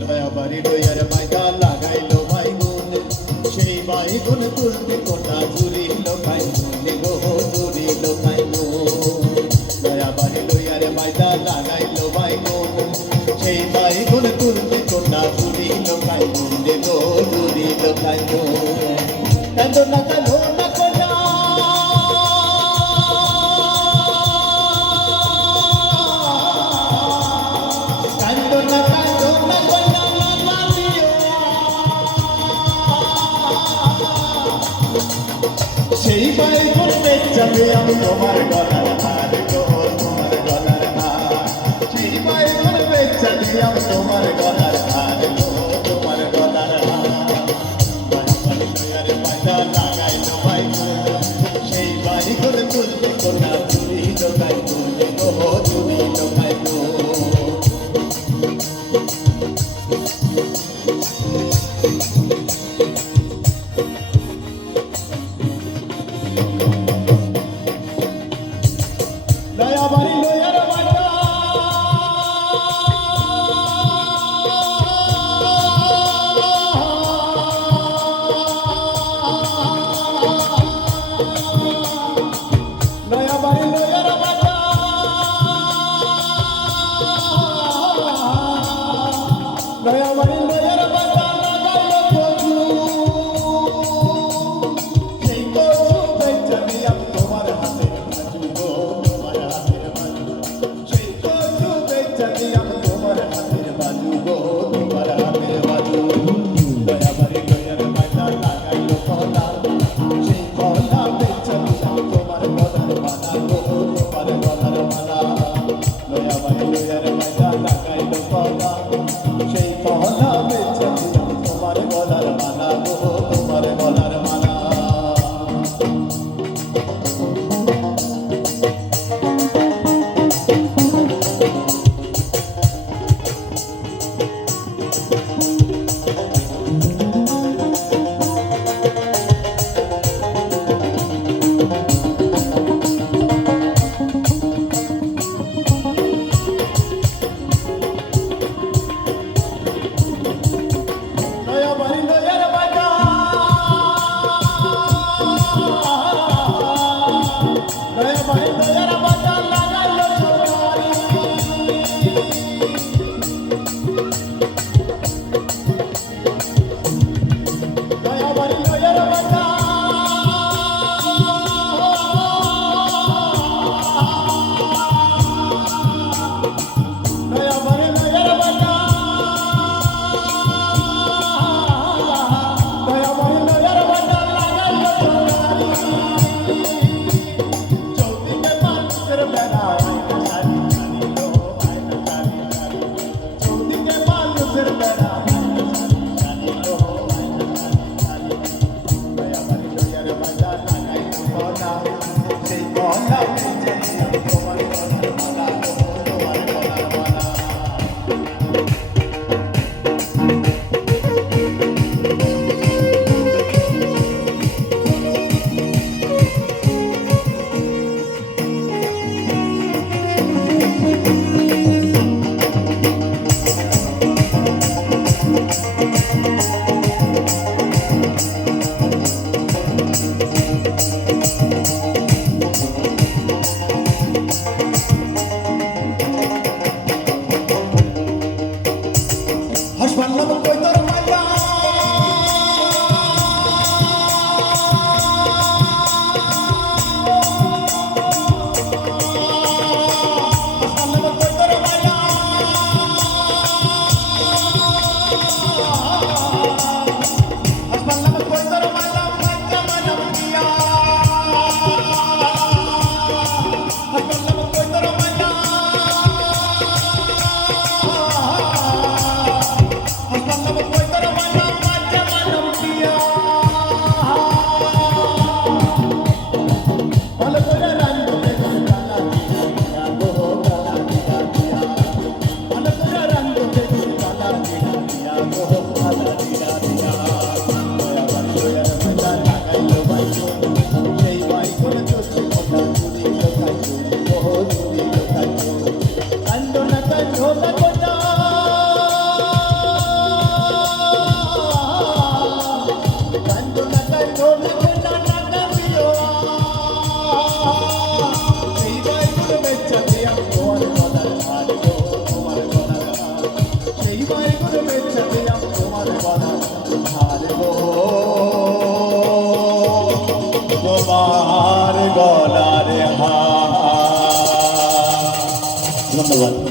লয়াবাড়ি lawyer Maida লাগাইলো বাইগুন, সেই বাইগুন তুলতে কোটা জুড়িল বাইগুন গো জুড়িল বাইগুন। লয়াবাড়ি lawyer Maida লাগাইলো বাইগুন, সেই বাইগুন তুলতে কোটা জুড়িল বাইগুন গো জুড়িল বাইগুন। কান্দো না কান্দো না কোনা কান্দো না কান্দো না কোনা মামা দিও, সেই বাইগুন বেচাবে আমি তোমার গলার হার গো তোমার গলার হার। সেই বাইগুন বেচাবে আমি তোমার গলার হার গো তোমার গলার হার। লয়াবাড়ি লইয়ার মাইদা লাগাইলো বাইগুন, সেই বাইগুন তুলতে কোটা জুড়িল বাইগুন গো জুড়িল বাইগুন। বাইগুলো বেচা দিলাম তোমার গলার হার গো, তোমার গলার হার। ধন্যবাদ।